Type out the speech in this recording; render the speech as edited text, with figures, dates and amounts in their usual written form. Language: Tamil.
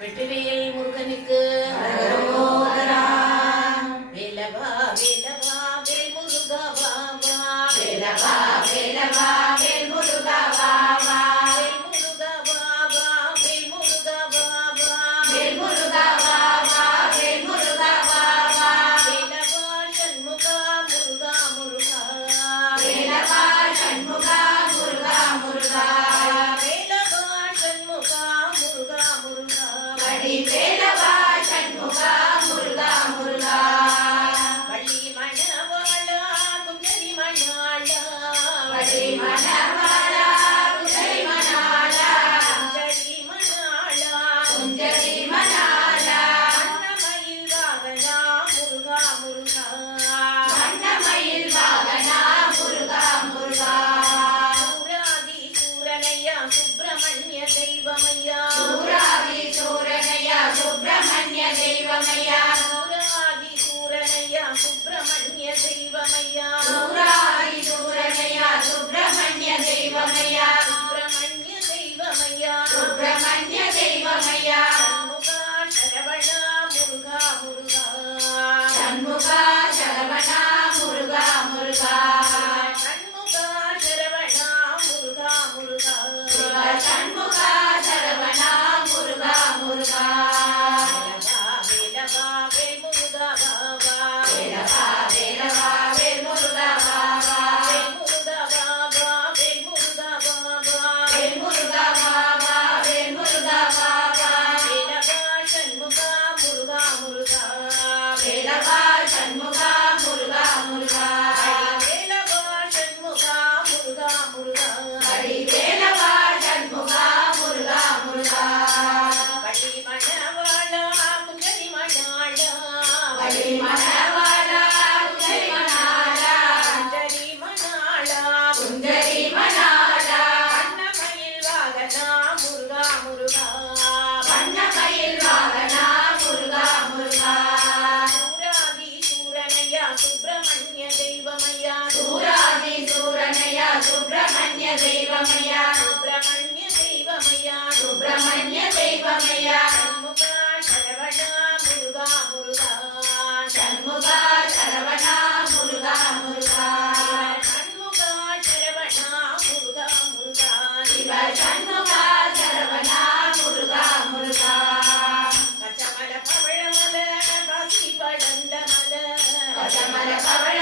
வெற்றிவேல் முருகனுக்கு அரோகரா. வேலவா வேலவா வேல் முருகா வா வா. வேலவா வேலவா வேல் முருகா வா வா. வேல் முருகா வா வா வேல் முருகா வா வா. வேல் முருகா வா வா வேல் முருகா வா வா. வேலவா சண்முகா முருகா முருகா. வேலவா சண்முகா முருகா முருகா. வேலவா சண்முகா முருகா முருகா. வடி வேலவா சண்முகா முருகா முருகா. வள்ளி மணவாளா குஞ்சரி மணாளா. வடி மணவாளா குஞ்சரி மணாளா. குஞ்சரி மணாளா. குஞ்சரி மணாளா. அன்னமயில் வாகனா முருகா முருகா. அன்னமயில் வாகனா முருகா முருகா. சூராதி சூரனையா சுப்பிரமணிய தெய்வமையா. சூராதி சூரனையா சுப்பிரமணிய தெய்வமையா. சூராதி சூரனையா சுப்பிரமணிய தெய்வமையா. சூராதி சூரனையா சுப்பிரமணிய தெய்வமையா. சுப்பிரமணிய தெய்வமையா. சுப்பிரமணிய தெய்வமையா. சண்முகா சரவணா முருகா முருகா. சண்முகா சரவணா முருகா முருகா. சண்முகா சரவணா முருகா முருகா. சிவ சண்முகா சரவணா முருகா முருகா. வேலவா வேலவா வேல் முருகா வா வா. வேலவா வேலவா வேல் முருகா வா வா. வேல் முருகா வா வா வேல் முருகா வா வா. வேல் முருகா வா வா வேல் முருகா வா வா. வேலவா சண்முகா முருகா முருகா. வேலவா சண்முகா முருகா முருகா. வேலவா சண்முகா முருகா முருகா. வடி வேலவா சண்முகா முருகா முருகா. வள்ளி மணவாளா குஞ்சரி மணாளா. வடி மணவாளா குஞ்சரி மணாளா. குஞ்சரி மணாளா. குஞ்சரி மணாளா. அன்னமயில் வாகனா முருகா முருகா. வண்ணமயில் வாகனா முருகா முருகா. சூராதி சூரனையா சுப்பிரமணிய தெய்வமையா. சூராதி சூரனையா சுப்பிரமணிய தெய்வமையா. சுப்பிரமணிய தெய்வமையா. சுப்பிரமணிய தெய்வமையா. சண்முகா சரவணா முருகா முருகா. சண்முகா சரவணா முருகா முருகா. சண்முகா சரவணா முருகா முருகா. சிவ சண்முகா சரவணா முருகா முருகா. பச்சமல பவழமல பாசி படந்த மல. பச்சமல பவழ